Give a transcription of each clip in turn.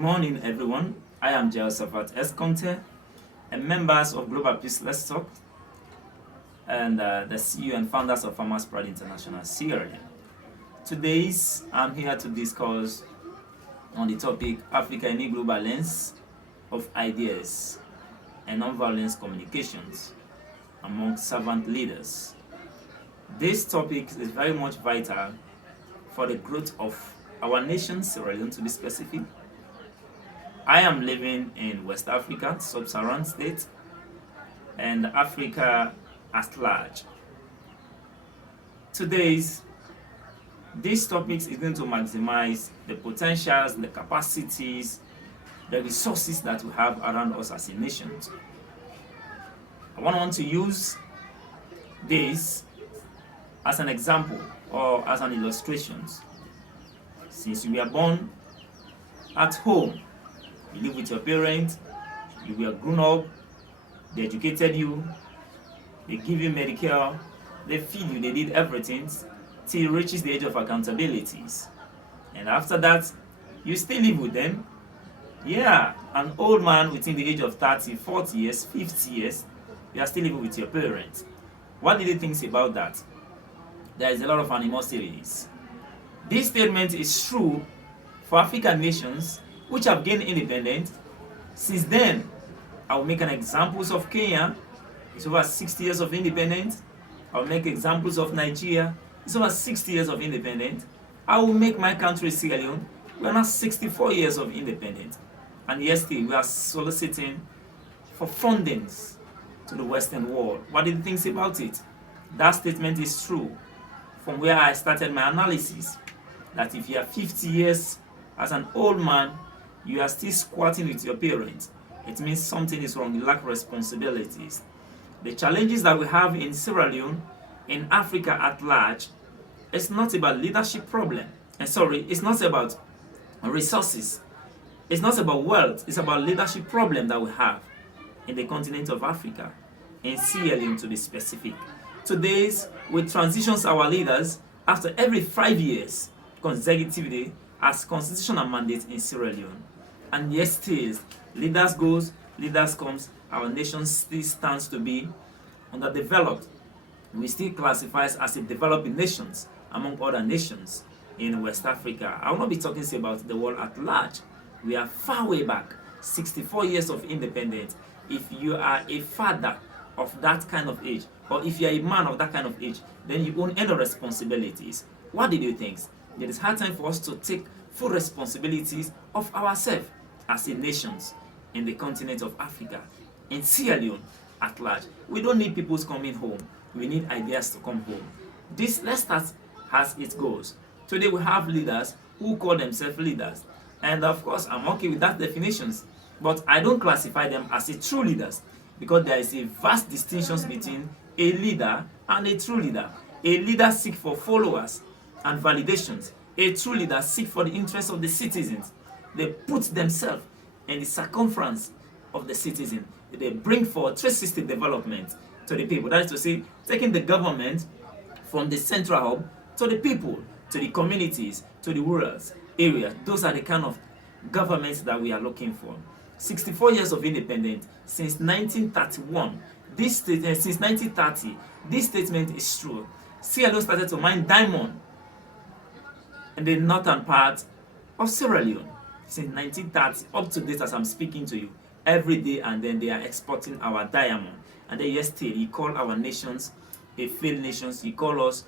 Morning, everyone. I am Jehoshaphat Esconte, and members of Global Peace Let's Talk, and the CEO and founders of Farmers Pride International Sierra Leone. Today's I'm here to discuss on the topic Africa in a global lens of ideas and non-violence communications among servant leaders. This topic is very much vital for the growth of our nation, Sierra Leone to be specific. I am living in West Africa, sub-Saharan state, and Africa at large. This topic is going to maximize the potentials, the capacities, the resources that we have around us as a nation. I want to use this as an example or as an illustration. Since you were born at home, you live with your parents, you were grown up, they educated you, they give you Medicare, they feed you, they did everything till it reaches the age of accountabilities. And after that, you still live with them. Yeah, an old man within the age of 30, 40 years, 50 years, you are still living with your parents. What do you think about that? There is a lot of animosities. This statement is true for African nations which have gained independence. Since then, I will make an examples of Kenya. It's over 60 years of independence. I will make examples of Nigeria. It's over 60 years of independence. I will make my country, Sierra Leone. We are now 64 years of independence. And yesterday, we are soliciting for fundings to the Western world. What do you think about it? That statement is true. From where I started my analysis, that if you are 50 years as an old man, you are still squatting with your parents, it means something is wrong. You lack responsibilities. The challenges that we have in Sierra Leone, in Africa at large, it's not about leadership problem. It's not about resources. It's not about wealth. It's about leadership problem that we have in the continent of Africa, in Sierra Leone to be specific. Today's we transition our leaders after every 5 years consecutively as constitutional mandate in Sierra Leone. And yes, still, leaders goes, leaders comes, our nation still stands to be underdeveloped. We still classify as a developing nations among other nations in West Africa. I will not be talking about the world at large. We are far way back, 64 years of independence. If you are a father of that kind of age, or if you are a man of that kind of age, then you own any responsibilities. What did you think? It is hard time for us to take full responsibilities of ourselves as a nations in the continent of Africa, in Sierra Leone at large. We don't need people's coming home. We need ideas to come home. Let's start as it goes. Today we have leaders who call themselves leaders. And of course, I'm okay with that definitions. But I don't classify them as a true leaders because there is a vast distinction between a leader and a true leader. A leader seeks for followers and validations. A true leader seeks for the interests of the citizens. They put themselves in the circumference of the citizen. They bring forth 360 development to the people. That is to say, taking the government from the central hub to the people, to the communities, to the rural areas. Those are the kind of governments that we are looking for. 64 years of independence since 1931. Since 1930, this statement is true. Sierra Leone started to mine diamond in the northern part of Sierra Leone since 1930 up to date as I'm speaking to you. Every day and then they are exporting our diamond. And then yesterday he called our nations a failed nations. He called us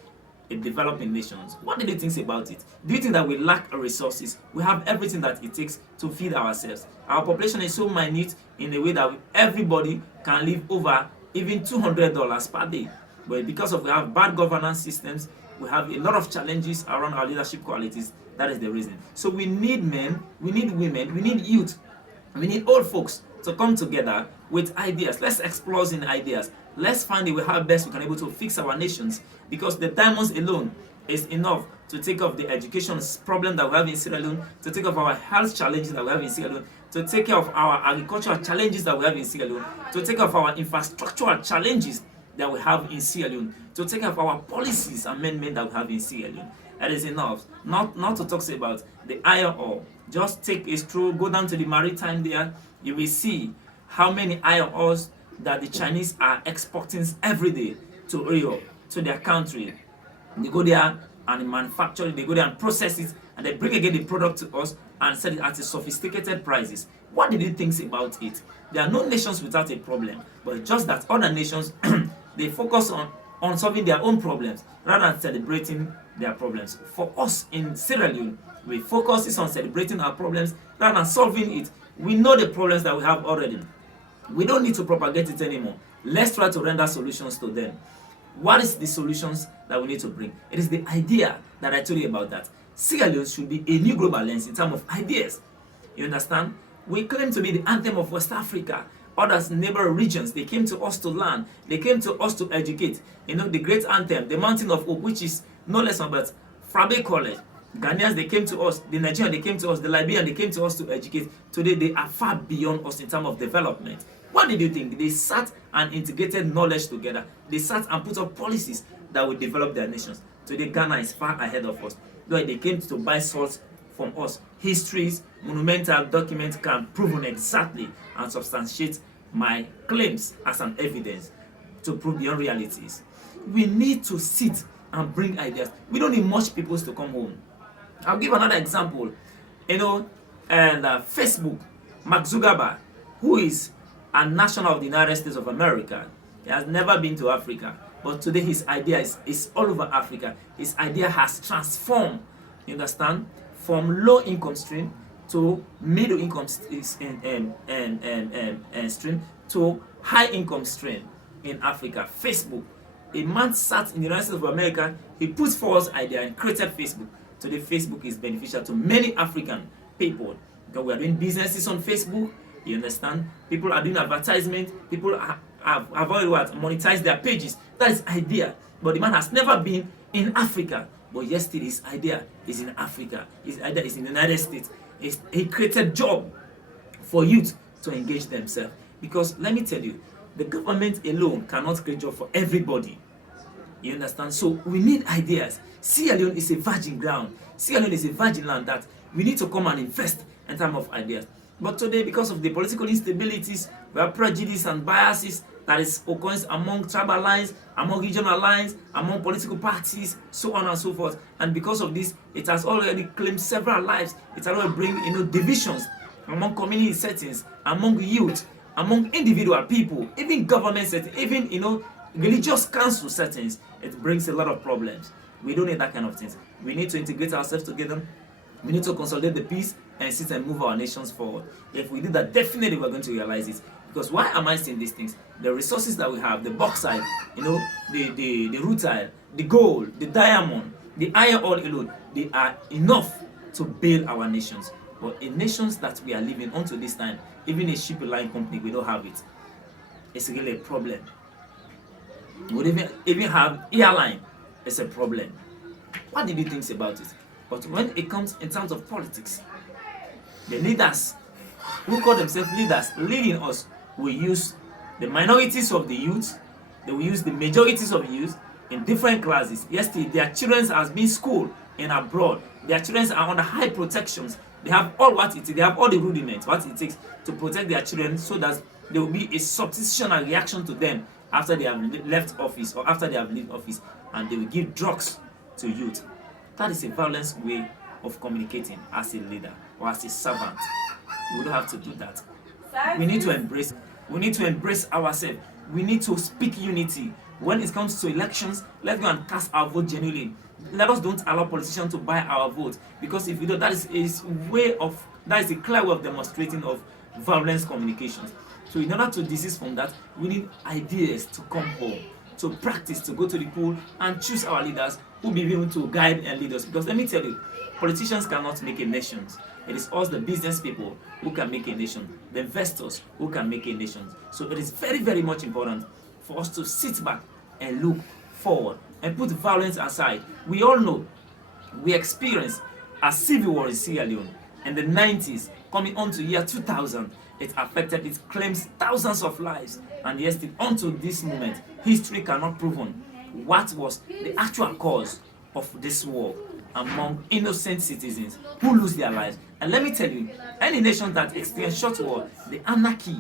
a developing nations. What do you think about it? Do you think that we lack resources? We have everything that it takes to feed ourselves. Our population is so minute in a way that everybody can live over even $200 per day. But because of we have bad governance systems, we have a lot of challenges around our leadership qualities. That is the reason. So we need men, we need women, we need youth, we need old folks to come together with ideas. Let's explore in ideas. Let's find a way how best we can able to fix our nations, because the diamonds alone is enough to take off the education problem that we have in Sierra Leone, to take off our health challenges that we have in Sierra Leone, to take care of our agricultural challenges that we have in Sierra Leone, to take care of our infrastructural challenges that we have in Sierra Leone, to take care of our policies and amendments that we have in Sierra Leone. That is enough. Not to talk about the iron ore. Just take a stroll, go down to the maritime there. You will see how many iron ores that the Chinese are exporting every day to Europe, to their country. They go there and manufacture it, they go there and process it, and they bring again the product to us and sell it at a sophisticated prices. What did he think about it? There are no nations without a problem, but just that other nations they focus on solving their own problems rather than celebrating their problems. For us in Sierra Leone, we focus on celebrating our problems rather than solving it. We know the problems that we have already. We don't need to propagate it anymore. Let's try to render solutions to them. What is the solutions that we need to bring? It is the idea that I told you about, that Sierra Leone should be a new global lens in terms of ideas. You understand? We claim to be the anthem of West Africa. Others, neighboring regions, they came to us to learn. They came to us to educate. You know, the great anthem, the Mountain of Hope, which is no less than but Frabe College. Ghanaians, they came to us. The Nigerians, they came to us. The Liberians, they came to us to educate. Today, they are far beyond us in terms of development. What did you think? They sat and integrated knowledge together. They sat and put up policies that will develop their nations. Today, Ghana is far ahead of us. Though they came to buy salt from us. Histories, monumental documents can prove exactly and substantiate my claims as an evidence to prove beyond realities. We need to sit and bring ideas. We don't need much people to come home. I'll give another example. You know, and Facebook, Mark Zuckerberg, who is a national of the United States of America, he has never been to Africa, but today his idea is all over Africa. His idea has transformed, you understand, from low income stream to middle income stream to high income stream in Africa. Facebook, a man sat in the United States of America, he put forward his idea and created Facebook. Today Facebook is beneficial to many African people because we are doing businesses on Facebook. You understand? People are doing advertisement. People have already monetized their pages. That is idea. But the man has never been in Africa. But yet still his idea is in Africa. His idea is in the United States. He created job for youth to engage themselves. Because let me tell you, the government alone cannot create job for everybody. You understand? So we need ideas. Sierra Leone is a virgin ground. Sierra Leone is a virgin land that we need to come and invest in terms of ideas. But today, because of the political instabilities, we have prejudice and biases that is occurring among tribal lines, among regional lines, among political parties, so on and so forth. And because of this, it has already claimed several lives. It has already bring divisions among community settings, among youth, among individual people, even government settings, even religious council settings. It brings a lot of problems. We don't need that kind of things. We need to integrate ourselves together. We need to consolidate the peace and sit and move our nations forward. If we do that, definitely we're going to realize it. Because why am I saying these things? The resources that we have, the bauxite, the rutile, the gold, the diamond, the iron ore alone, they are enough to build our nations. But in nations that we are living until this time, even a ship line company, we don't have it. It's really a problem. We would even have airline. It's a problem. What did you think about it? But when it comes in terms of politics, the leaders who call themselves leaders leading us will use the minorities of the youth, they will use the majorities of the youth in different classes. Yesterday, their children has been schooled in abroad. Their children are under high protections. They have all they have all the rudiments, what it takes to protect their children so that there will be a substitutional reaction to them after they have left office or after they have left office, and they will give drugs to youth. That is a violent way of communicating as a leader or as a servant. We don't have to do that. We need to embrace ourselves. We need to speak unity. When it comes to elections, let's go and cast our vote genuinely. Let us don't allow politicians to buy our vote, because if we do, that is a clear way of demonstrating of violence communications. So in order to desist from that, we need ideas to come home, to practice, to go to the pool and choose our leaders who will be able to guide and lead us. Because let me tell you, politicians cannot make a nation. It is us, the business people, who can make a nation, the investors who can make a nation. So it is very, very much important for us to sit back and look forward and put violence aside. We all know we experienced a civil war in Sierra Leone in the 90s, coming on to year 2000. It affected, it claims thousands of lives, and yet still until this moment, history cannot prove what was the actual cause of this war. among innocent citizens who lose their lives. And let me tell you, any nation that experiences short war, the anarchy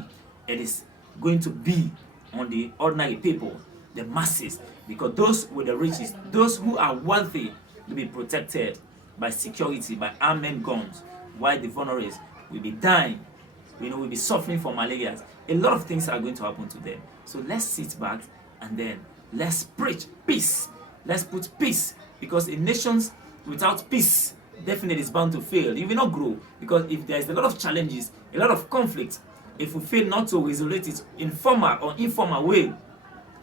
it is going to be on the ordinary people, the masses, because those with the riches, those who are wealthy, will be protected by security, by armed guns, while the vulnerables will be dying, will be suffering from malaria. A lot of things are going to happen to them. So let's sit back and then let's preach peace. Let's put peace, because in nations without peace definitely is bound to fail. It will not grow, because if there is a lot of challenges, a lot of conflict, if we fail not to isolate it in formal or informal way,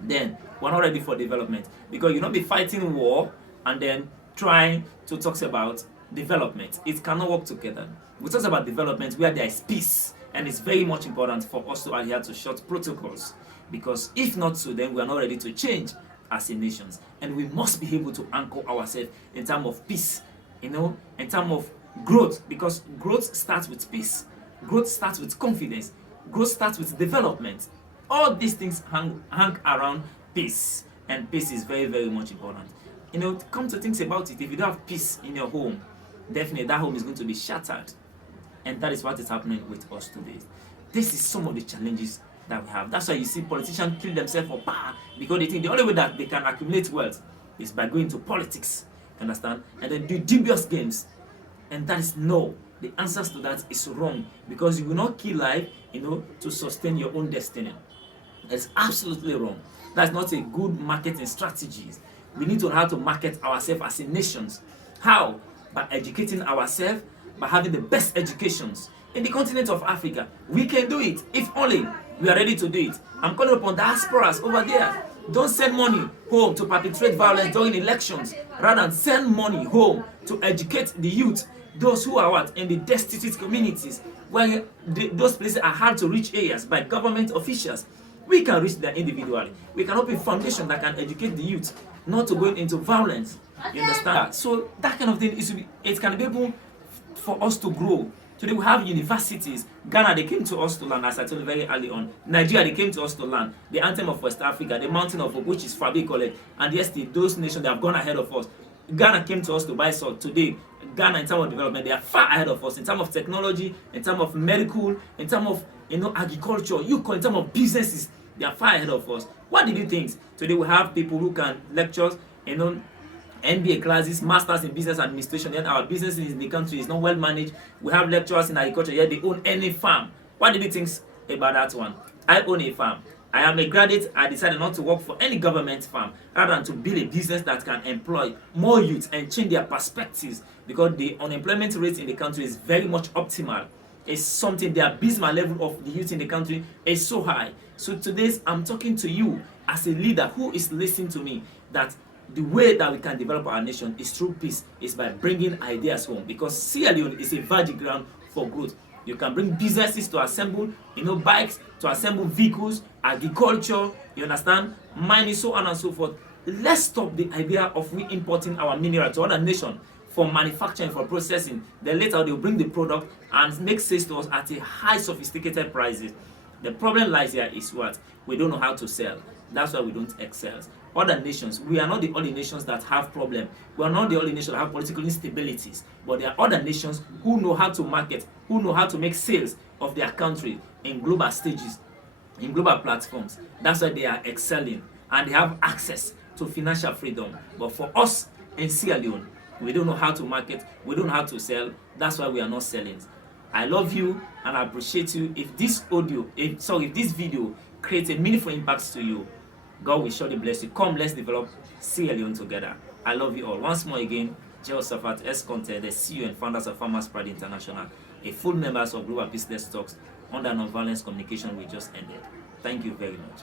then we're not ready for development. Because you'll not be fighting war and then trying to talk about development. It cannot work together. We talk about development where there is peace, and it's very much important for us to adhere to short protocols, because if not so, then we are not ready to change as a nation. And we must be able to anchor ourselves in terms of peace, in terms of growth, because growth starts with peace, growth starts with confidence, growth starts with development. All these things hang around peace, and peace is very, very much important. Come to think about it, if you don't have peace in your home, definitely that home is going to be shattered. And that is what is happening with us today. This is some of the challenges that we have. That's why you see politicians kill themselves for power, because they think the only way that they can accumulate wealth is by going to politics. Understand? And then do dubious games. And that is no. The answers to that is wrong, because you will not kill life, to sustain your own destiny. It's absolutely wrong. That's not a good marketing strategy. We need to learn how to market ourselves as a nation. How? By educating ourselves, by having the best educations. In the continent of Africa, we can do it if only we are ready to do it. I'm calling upon diasporas over there. Don't send money home to perpetrate violence during elections. Rather, send money home to educate the youth, those who are in the destitute communities, where those places are hard to reach areas by government officials. We can reach them individually. We can open a foundation that can educate the youth not to go into violence. You understand? So that kind of thing it can be able for us to grow. Today we have universities. Ghana, they came to us to learn, as I told you very early on. Nigeria, they came to us to learn the anthem of West Africa, the Mountain of Hope, which is Fabi College. And yes, those nations, they have gone ahead of us. Ghana came to us to buy salt. Today, Ghana, in terms of development, they are far ahead of us in terms of technology, in terms of medical, in terms of agriculture, in terms of businesses. They are far ahead of us. What did you think? Today we have people who can lecture, MBA classes, masters in business administration, yet our businesses in the country is not well managed. We have lecturers in agriculture, yet they own any farm. What did you think about that one? I own a farm. I am a graduate. I decided not to work for any government farm, rather than to build a business that can employ more youth and change their perspectives, because the unemployment rate in the country is very much optimal. It's something, the abysmal level of the youth in the country is so high. So today I'm talking to you as a leader who is listening to me, that the way that we can develop our nation is through peace, is by bringing ideas home, because Sierra Leone is a virgin ground for growth. You can bring businesses to assemble, bikes to assemble vehicles, agriculture, you understand, mining, so on and so forth. Let's stop the idea of we importing our mineral to other nations for manufacturing, for processing. Then later they'll bring the product and make sales to us at a high sophisticated prices. The problem lies here is what? We don't know how to sell. That's why we don't excel. Other nations, we are not the only nations that have problems. We are not the only nations that have political instabilities. But there are other nations who know how to market, who know how to make sales of their country in global stages, in global platforms. That's why they are excelling, and they have access to financial freedom. But for us in Sierra Leone, we don't know how to market, we don't know how to sell. That's why we are not selling. I love you and I appreciate you. If this video creates a meaningful impact to you, God will surely bless you. Come, let's develop Sierra Leone together. I love you all. Once more again, Jehoshaphat S. Conte, the CEO and founders of Farmers Pride International, a full members of Global Business Talks under Nonviolence Communication we just ended. Thank you very much.